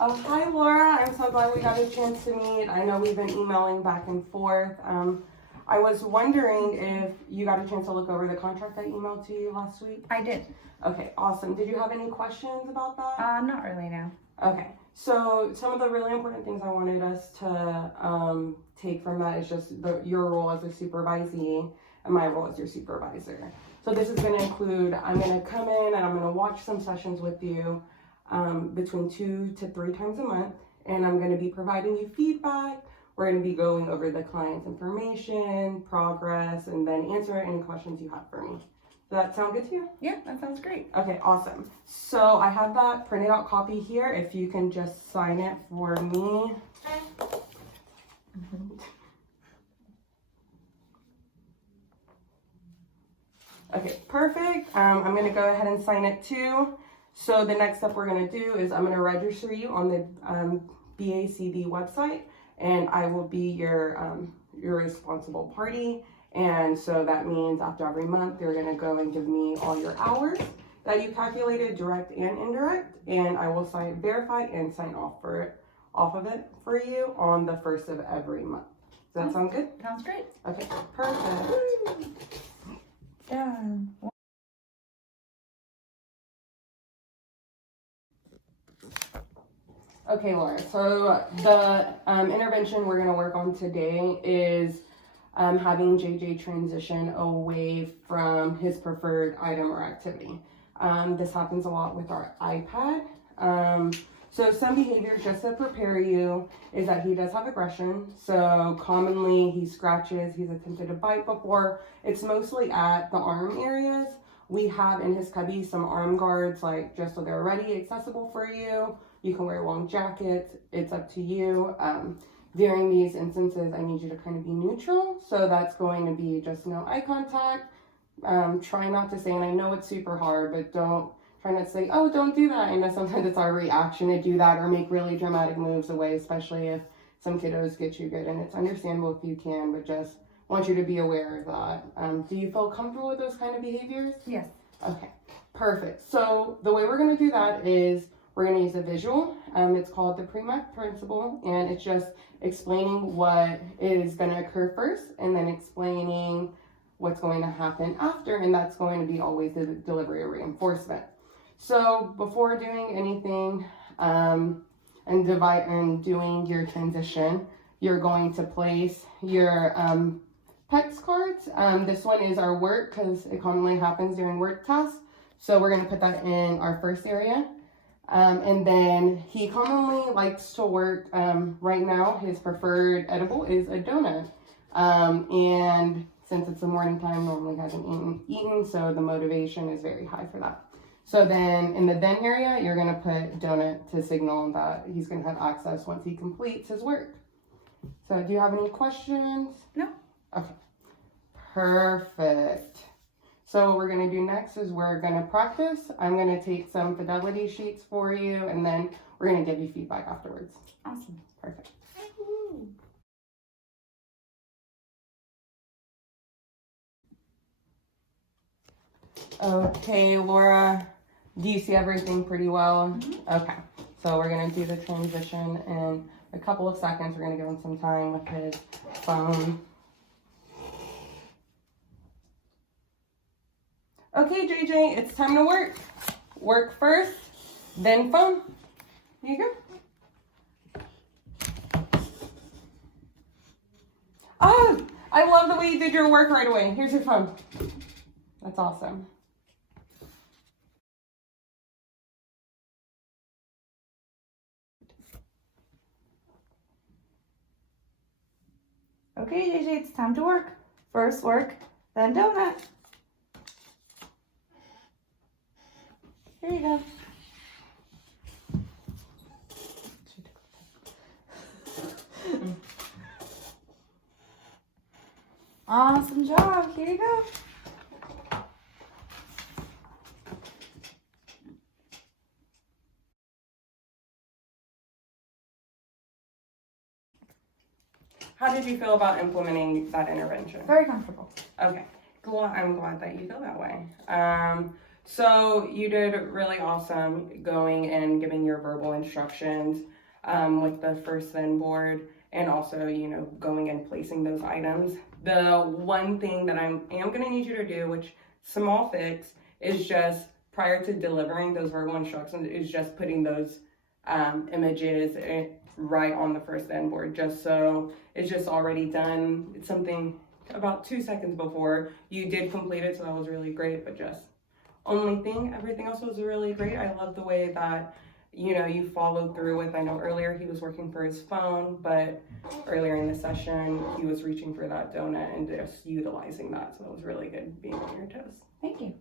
Oh, hi, Laura. I'm so glad we got a chance to meet. I know we've been emailing back and forth. I was wondering if you got a chance to look over the contract I emailed to you last week. I did. Okay, awesome. Did you have any questions about that? Not really, no. Okay, so some of the really important things I wanted us to take from that is just your role as a supervisee and my role as your supervisor. So this is going to include, I'm going to come in and I'm going to watch some sessions with you between 2 to 3 times a month, and I'm going to be providing you feedback. We're going to be going over the client's information, progress, and then answer any questions you have for me. Does that sound good to you? Yeah, that sounds great. Okay, awesome. So I have that printed out copy here. If you can just sign it for me. Okay, perfect. I'm going to go ahead and sign it too. So the next step we're going to do is I'm going to register you on the BACD website, and I will be your responsible party. And so that means after every month, you're going to go and give me all your hours that you calculated, direct and indirect, and I will verify and sign off of it for you on the 1st of every month. Does that sound good? Sounds great. Okay, perfect. Yeah. Okay, Laura, so the intervention we're going to work on today is having JJ transition away from his preferred item or activity. This happens a lot with our iPad. So some behaviors, just to prepare you, is that he does have aggression. So commonly he scratches, he's attempted to bite before. It's mostly at the arm areas. We have in his cubby some arm guards, like just so they're ready, accessible for you. You can wear long jackets, it's up to you. During these instances, I need you to kind of be neutral. So that's going to be just no eye contact. Try not to say, and I know it's super hard, but try not to say, oh, don't do that. I know sometimes it's our reaction to do that or make really dramatic moves away, especially if some kiddos get you good. And it's understandable if you can, but just want you to be aware of that. Do you feel comfortable with those kind of behaviors? Yes. Okay, perfect. So the way we're going to do that is we're going to use a visual. It's called the Premack principle, and it's just explaining what is going to occur first and then explaining what's going to happen after, and that's going to be always the delivery of reinforcement. So before doing anything and doing your transition, you're going to place your PEX cards. This one is our work because it commonly happens during work tasks. So we're going to put that in our first area. And then he commonly likes to work, right now, his preferred edible is a donut. And since it's the morning time, normally hasn't eaten, so the motivation is very high for that. So then in the then area, you're going to put donut to signal that he's going to have access once he completes his work. So do you have any questions? No. Okay, perfect. So what we're going to do next is we're going to practice. I'm going to take some fidelity sheets for you, and then we're going to give you feedback afterwards. Awesome. Perfect. Okay, Laura, do you see everything pretty well? Mm-hmm. Okay, so we're going to do the transition in a couple of seconds. We're going to give him some time with his phone. Okay, JJ, it's time to work. Work first, then phone. Here you go. Oh, I love the way you did your work right away. Here's your phone. That's awesome. Okay, JJ, it's time to work. First work, then donut. Here you go. Awesome job. Here you go. How did you feel about implementing that intervention? Very comfortable. Okay, I'm glad that you feel that way. So you did really awesome going and giving your verbal instructions with the first then board, and also, you know, going and placing those items. The one thing that I am going to need you to do, which small fix, is just prior to delivering those verbal instructions, is just putting those images right on the first then board, just so it's just already done. It's something about 2 seconds before you did complete it, so that was really great. But just only thing, everything else was really great. I love the way that, you know, you followed through with, I know earlier he was working for his phone, but earlier in the session he was reaching for that donut and just utilizing that, so it was really good being on your toes. Thank you.